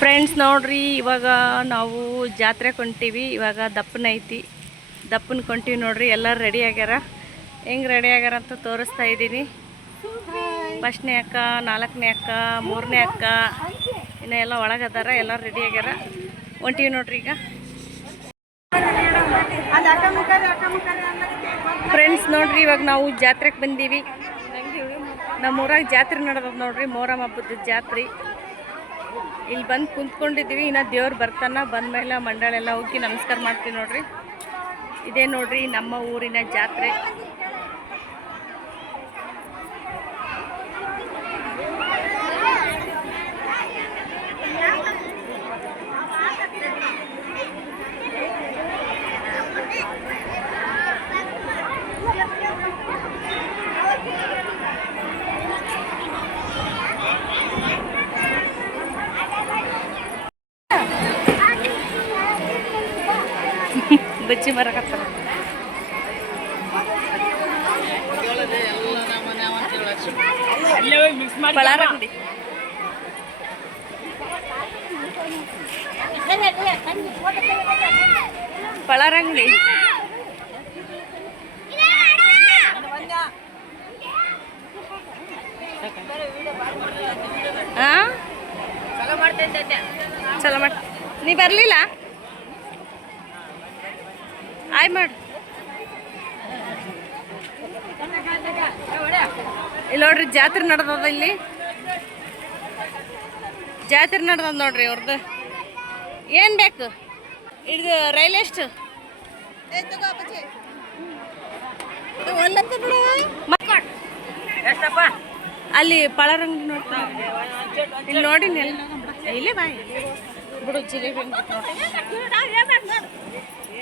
Friends ನೋಡ್ರಿ, ಇವಾಗ ನಾವು ಜಾತ್ರೆ ಕೊಂತೀವಿ ಇವಾಗ ದಪ್ಪನ ಐತಿ. ದಪ್ಪನ ಕೊಂತೀವಿ ನೋಡ್ರಿ, ಎಲ್ಲರೂ ರೆಡಿ ಆಗ್ಯಾರ? ಹೆಂಗೆ ರೆಡಿ ಆಗ್ಯಾರ ಅಂತ ತೋರಿಸ್ತಾ ಇದ್ದೀನಿ. ಫಸ್ಟ್ನೇ ಅಕ್ಕ, ನಾಲ್ಕನೇ ಅಕ್ಕ, ಮೂರನೇ ಅಕ್ಕ, ಇನ್ನು ಎಲ್ಲ ಒಳಗದಾರ ಎಲ್ಲರೂ ರೆಡಿ ಆಗ್ಯಾರ? ಹೊಂಟೀವಿ ನೋಡ್ರಿ ಈಗ. ಫ್ರೆಂಡ್ಸ್ ನೋಡ್ರಿ, ಇವಾಗ ನಾವು ಜಾತ್ರೆಗೆ ಬಂದೀವಿ. ನಮ್ಮ ಊರಾಗ ಜಾತ್ರೆ ನಡೆದದ ನೋಡ್ರಿ ಮೊಹರಂ ಹಬ್ಬದ ಜಾತ್ರೆ. ಇಲ್ಲಿ ಬಂದು ಕುಂತ್ಕೊಂಡಿದ್ದೀವಿ. ಇನ್ನು ದೇವ್ರು ಬರ್ತಾನ, ಬಂದ್ಮೇಲೆ ಮಂಡಳೆಲ್ಲ ಹೋಗಿ ನಮಸ್ಕಾರ ಮಾಡ್ತೀವಿ ನೋಡ್ರಿ. ಇದೇ ನೋಡ್ರಿ ನಮ್ಮ ಊರಿನ ಜಾತ್ರೆ. ಬಜ್ಜಿ ಮರಕತ್ತಾರ ಪಳಾರ ಅಂಗಡಿ. ಪಳಾರ ಅಂಗಡಿ ಹಾ ಚಲೋ ಮಾಡ್ ನೀ ಬರಲಿಲ್ಲ? ಆಯ್ ಮಾಡು ಇಲ್ಲಿ ನೋಡ್ರಿ ಜಾತ್ರೆ ನಡ್ದದ ಇಲ್ಲಿ ಜಾತ್ರೆ ನಡ್ದದ ನೋಡ್ರಿ ಅವ್ರದ್ದು ಏನು ಬೇಕು ಇದು ರೈಲ್ ಎಷ್ಟು ಅಲ್ಲಿ ಪಳರಂಗ್ ನೋಡ್ತಾ ಇಲ್ಲಿ ನೋಡಿ ಇಲ್ಲೇ ಬಾಯ್ ಬಿಡು ಜಿಲೇಬಿ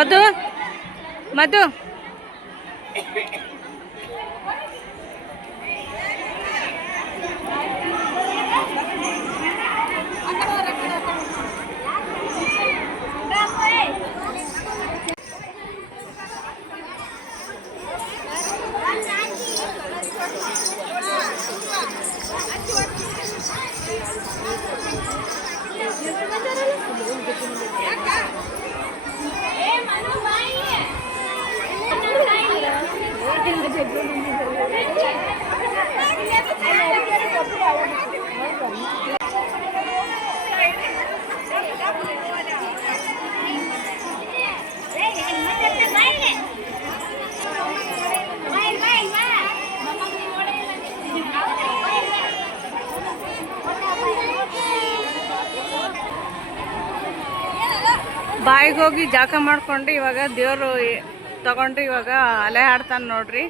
Madu. Madu. Yeah, ಬಾಯಿಗೆ ಹೋಗಿ ಜಾಕ ಮಾಡ್ಕೊಂಡು ಇವಾಗ ದೇವರು ತಗೊಂಡು ಇವಾಗ ಅಲೆ ಆಡ್ತಾನೆ ನೋಡ್ರಿ.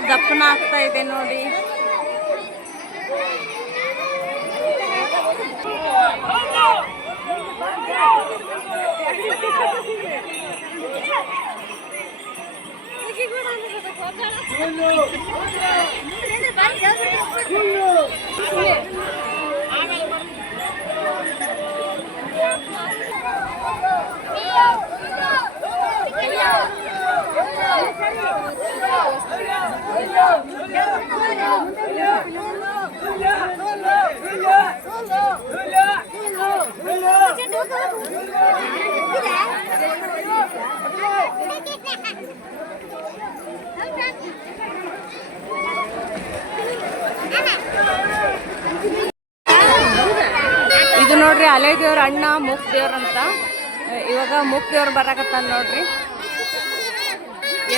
ದೇವ್ರ ದಪ್ಪನ ಆಗ್ತಾ ಇದೆ ನೋಡಿ. ಅಲೆ ದೇವ್ರ ಅಣ್ಣ ಮೂಕ್ ದೇವ್ರ ಅಂತ ಇವಾಗ ಮೂಕ್ ದೇವ್ರು ಬರಕತ್ತಾನ ನೋಡ್ರಿ.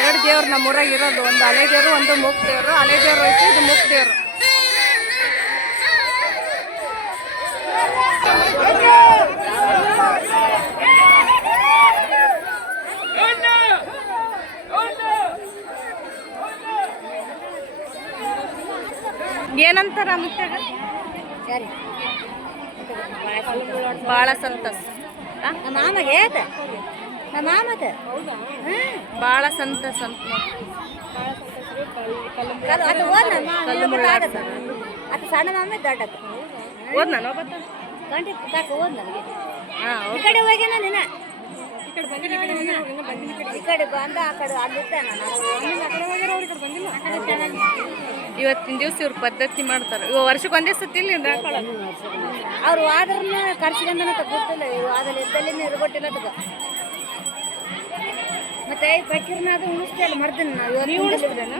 ಎರಡು ದೇವ್ರು ನಮ್ಮೂರಾಗ ಇರೋದು. ಒಂದು ಅಲೆ ದೇವ್ರು ಒಂದು ಮೂಕ್ ದೇವ್ರು ಅಲೆ ದೇವ್ರು ಐತೆ, ಇದು ಮೂಕ್ ದೇವ್ರು ಏನಂತಾರ ಮುತ್ತಾಗ? ಭಾಳ ಸಂತಸ? ನಮ್ಮ ಮಾಮಗೆ ಆತ ನಮ್ಮ ಮಾಮದ? ಭಾಳ ಸಂತಸ ಅಂತ ಅದು ಅದು ಸಣ್ಣ ಮಾಮ ದೊಡ್ಡದು. ಓದ್ ನಾನು ಒಬ್ಬತ್ತ ಗಂಟೆ ಕಾಕ ಓದ್ ನನಗೆ ಹಾಂ ಈ ಕಡೆ ಹೋಗ್ಯಾನ ನೀನ ಈ ಕಡೆ ಬಂದ ಆ ಕಡೆ ಅಲ್ಲಿದ್ದ ನಾನು. ಇವತ್ತಿನ ದಿವಸ ಇವ್ರ ಪದ್ಧತಿ ಮಾಡ್ತಾರೆ. ಇವ ವರ್ಷಕ್ಕೆ ಒಂದೇ ಸತಿ ಇಲ್ಲಿ ಹಾಕೊಳ್ಳೋದು ಅವ್ರು ಆದ್ರನ್ನ ಕರ್ಸ್ಕೊಂಡನ ಗೊತ್ತಿಲ್ಲ. ಇವು ಅದ್ರಲ್ಲಿ ಇದ್ದಲ್ಲಿ ಇರ್ಬಿಟ್ಟಿಲ್ಲ ತಗ ಮತ್ತೆ ಈ ಪಕ್ಕೀರ್ನ ಅದು ಉಣಿಸ್ತಾ ಇಲ್ಲ ಮರ್ದನ್. ನೀವು ಉಣಿಸ್ತೀರೇನ?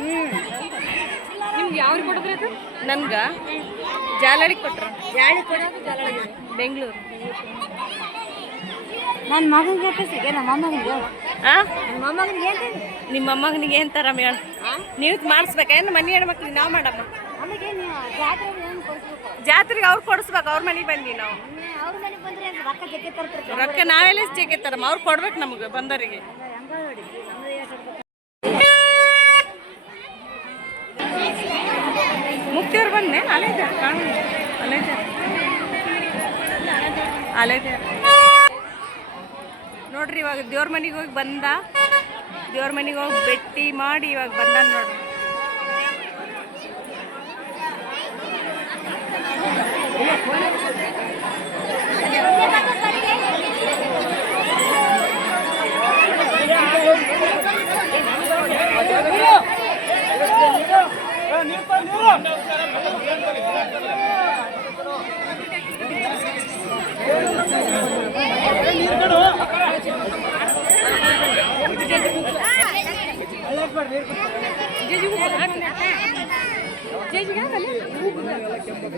ನಿಮ್ಗೆ ಯಾವ್ರಿಗೆ ಕೊಡಿದ್ರೆ ಅದು? ನನ್ಗೆ? ಜಾಲಡಿ ಕೊಟ್ರ? ಜಾಳಿ ಕೊಡೋದು ಬೆಂಗಳೂರು. ನನ್ನ ಮಗನಿಗೆ ಸಿಗ ನಮ್ಮ ಆ? ಏನು ನಿಮ್ಮ ಮೊಮ್ಮಗನಿಗೆ ಏನ್ ತರ ಮೇಳ ನೀವು ಮಾಡಿಸ್ಬೇಕೇನು ಮನೆ ಹೆಣ್ಮಕ್ಳಿಗೆ ನಾವು ಮಾಡಮ್ಮ? ನಮಗೆ ನೀವು ಜಾತ್ರೆ ಏನು ಕೊಡ್ಸ್ಬೇಕು? ಜಾತ್ರೆಗೆ ಅವ್ರು ಕೊಡಿಸ್ಬೇಕು ಅವ್ರ ಮನೆಗೆ ಬಂದ್ವಿ ನಾವು. ಅವ್ರ ಮನೆಗೆ ಬಂದ್ರೆ ರೊಕ್ಕ ಜಗ್ಗೆ ತರ್ತಾರೆ? ರೊಕ್ಕ ನಾವೆಲ್ಲ ಜಗ್ಗಿತ್ತಾರಮ್ಮ ಅವ್ರು ಕೊಡ್ಬೇಕು ನಮಗೆ ಬಂದವರಿಗೆ. ಬಂದೆ ಮುಕ್ತಿಯವ್ರು ಬಂದೆ ಅಲೇದ ಕಾಣ ಅಲೇದ ಅಲೇದ ನೋಡ್ರಿ ಇವಾಗ ದೇವ್ರ ಮನೆಗೆ ಹೋಗಿ ಬಂದ. ದೇವ್ರ ಮನೆಗೆ ಹೋಗಿ ಭೇಟಿ ಮಾಡಿ ಇವಾಗ ಬಂದ ನೋಡ್ರಿ.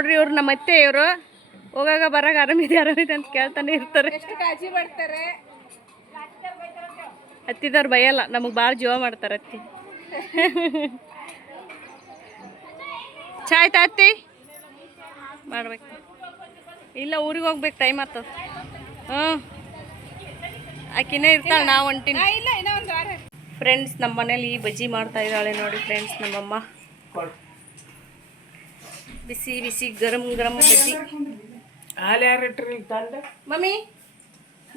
ನೋಡ್ರಿ ಇವ್ರು ನಮ್ಮ ಅತ್ತೆ ಇವರು. ಹೋಗಾಗ ಬರಾಗ ಆರಾಮಿದೆ ಆರಾಮಿದೆ ಅಂತ ಕೇಳ್ತಾನೆ ಇರ್ತಾರೆ. ಅತ್ತಿದವ್ರು ಬಯಲ್ಲ ನಮಗೆ ಭಾಳ ಜೀವ ಮಾಡ್ತಾರೆ ಅತ್ತಿ. ಚಾ ಆಯ್ತಾ ಅತ್ತಿ? ಮಾಡ್ಬೇಕು. ಇಲ್ಲ ಊರಿಗೆ ಹೋಗ್ಬೇಕು ಟೈಮ್ ಆಗ್ತದ ಹ್ಞೂ ಆಕಿನೇ ಇರ್ತಾಳೆ ನಾವು ಹೊಂಟಿನಿ ಒಂದು ಫ್ರೆಂಡ್ಸ್ ನಮ್ಮ ಮನೇಲಿ ಬಜ್ಜಿ ಮಾಡ್ತಾ ಇದ್ದಾಳೆ ನೋಡಿ ಫ್ರೆಂಡ್ಸ್ ನಮ್ಮಮ್ಮ. ಬಿಸಿ ಬಿಸಿ ಗರಂ ಗರಂ ಬಜ್ಜಿ. ಹಾಲು ಯಾರು ಇಟ್ರಿ ತಂದ ಮಮ್ಮಿ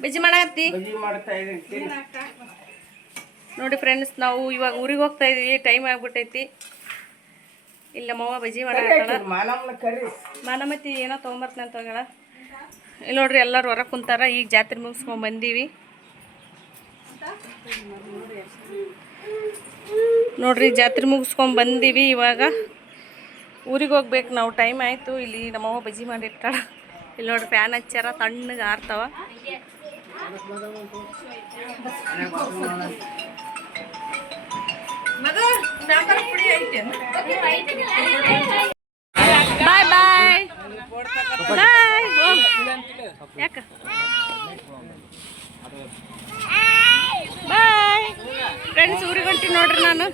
ಬಜ್ಜಿ ಮಾಡತ್ತಿ ಬಜ್ಜಿ ಮಾಡ್ತಾ ಇದ್ದೀನಿ ನೋಡಿ ಫ್ರೆಂಡ್ಸ್ ನಾವು ಇವಾಗ ಊರಿಗೆ ಹೋಗ್ತಾ ಇದೀವಿ ಟೈಮ್ ಆಗ್ಬಿಟ್ಟೈತಿ. ಇಲ್ಲ ನಮ್ಮವ್ವ ಬಜ್ಜಿ ಕರಿ ಮಾನಮತಿ ಏನೋ ತೊಗೊಂಬರ್ತೀನಿ ಅಂತ ಹೋಗ್ಯಾಳ. ಇಲ್ಲಿ ನೋಡ್ರಿ ಎಲ್ಲರೂ ಹೊರಗೆ ಕುಂತಾರ ಈಗ ಜಾತ್ರೆ ಮುಗಿಸ್ಕೊಂಡ್ ಬಂದೀವಿ. ನೋಡ್ರಿ ಜಾತ್ರೆ ಮುಗಿಸ್ಕೊಂಡ್ ಬಂದೀವಿ ಇವಾಗ. ಊರಿಗೆ ಹೋಗ್ಬೇಕು. ನಾವು ಟೈಮ್ ಆಯಿತು. ಇಲ್ಲಿ ನಮ್ಮವ್ವ ಬಜ್ಜಿ ಮಾಡಿರ್ತಾಳ ಇಲ್ಲಿ ನೋಡಿ ಫ್ಯಾನ್ ಹಚ್ಚಾರ ತಣ್ಣಗೆ ಆರ್ತಾವ ಬಾಯ್ ಬಾಯ್ ಬಾಯ್ ಯಾಕ? ಬಾಯ್ ಫ್ರೆಂಡ್ಸ್ ಊರಿಗೆ ಹೊಂಟಿ ನೋಡ್ರಿ ನಾನು.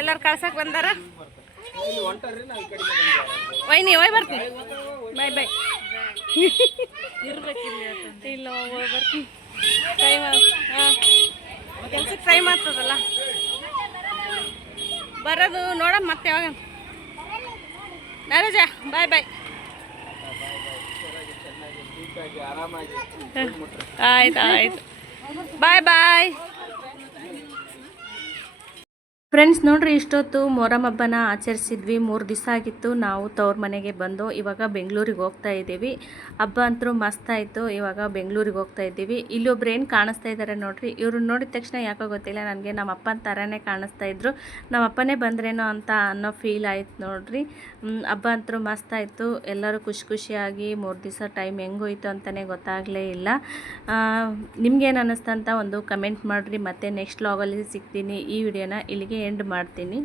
ಎಲ್ಲರೂ ಕಳ್ಸಕ್ಕೆ ಬಂದಾರ? ವೈನಿ ಒಯ್ ಬರ್ತೀನಿ ಬಾಯ್ ಬಾಯ್ ಇಲ್ಲ ಹೋಗಿ ಬರ್ತೀನಿ ಟೈಮ್ ಹಾಂ. ಕೆಲ್ಸಕ್ಕೆ ಟೈಮ್ ಆಗ್ತದಲ್ಲ? ಬರೋದು ನೋಡಮ್ಮ ಮತ್ತೆ ಯಾವಾಗ ನರೇಜ ಬಾಯ್ ಬಾಯ್ ಆಯ್ತು ಆಯ್ತು. ಬಾಯ್ ಬಾಯ್ ಫ್ರೆಂಡ್ಸ್ ನೋಡ್ರಿ, ಇಷ್ಟೊತ್ತು ಮೊಹರಂ ಹಬ್ಬನ ಆಚರಿಸಿದ್ವಿ. ಮೂರು ದಿವಸ ಆಗಿತ್ತು ನಾವು ತವ್ರ ಮನೆಗೆ ಬಂದು ಇವಾಗ ಬೆಂಗಳೂರಿಗೆ ಹೋಗ್ತಾ ಇದ್ದೀವಿ. ಹಬ್ಬ ಅಂತೂ ಮಸ್ತ್ ಆಯಿತು, ಇವಾಗ ಬೆಂಗಳೂರಿಗೆ ಹೋಗ್ತಾ ಇದ್ದೀವಿ. ಇಲ್ಲೊಬ್ರು ಏನು ಕಾಣಿಸ್ತಾ ಇದ್ದಾರೆ ನೋಡ್ರಿ, ಇವ್ರನ್ನ ನೋಡಿದ ತಕ್ಷಣ ಯಾಕೋ ಗೊತ್ತಿಲ್ಲ, ನನಗೆ ನಮ್ಮ ಅಪ್ಪನ ಥರನೇ ಕಾಣಿಸ್ತಾ ಇದ್ರು. ನಮ್ಮ ಅಪ್ಪನೇ ಬಂದ್ರೇನೋ ಅಂತ ಅನ್ನೋ ಫೀಲ್ ಆಯಿತು ನೋಡ್ರಿ. ಹಬ್ಬ ಅಂತೂ ಮಸ್ತ್ ಆಯಿತು. ಎಲ್ಲರೂ ಖುಷಿ ಖುಷಿಯಾಗಿ ಮೂರು ದಿವಸ ಟೈಮ್ ಹೆಂಗೋಯ್ತು ಅಂತಲೇ ಗೊತ್ತಾಗಲೇ ಇಲ್ಲ. ನಿಮ್ಗೇನು ಅನ್ನಿಸ್ತಂತ ಒಂದು ಕಮೆಂಟ್ ಮಾಡಿರಿ. ಮತ್ತು ನೆಕ್ಸ್ಟ್ ಲಾಗಲ್ಲಿ ಸಿಗ್ತೀನಿ. ಈ ವಿಡಿಯೋನ ಇಲ್ಲಿಗೆ ಎಂಡ್ ಮಾಡ್ತೀನಿ.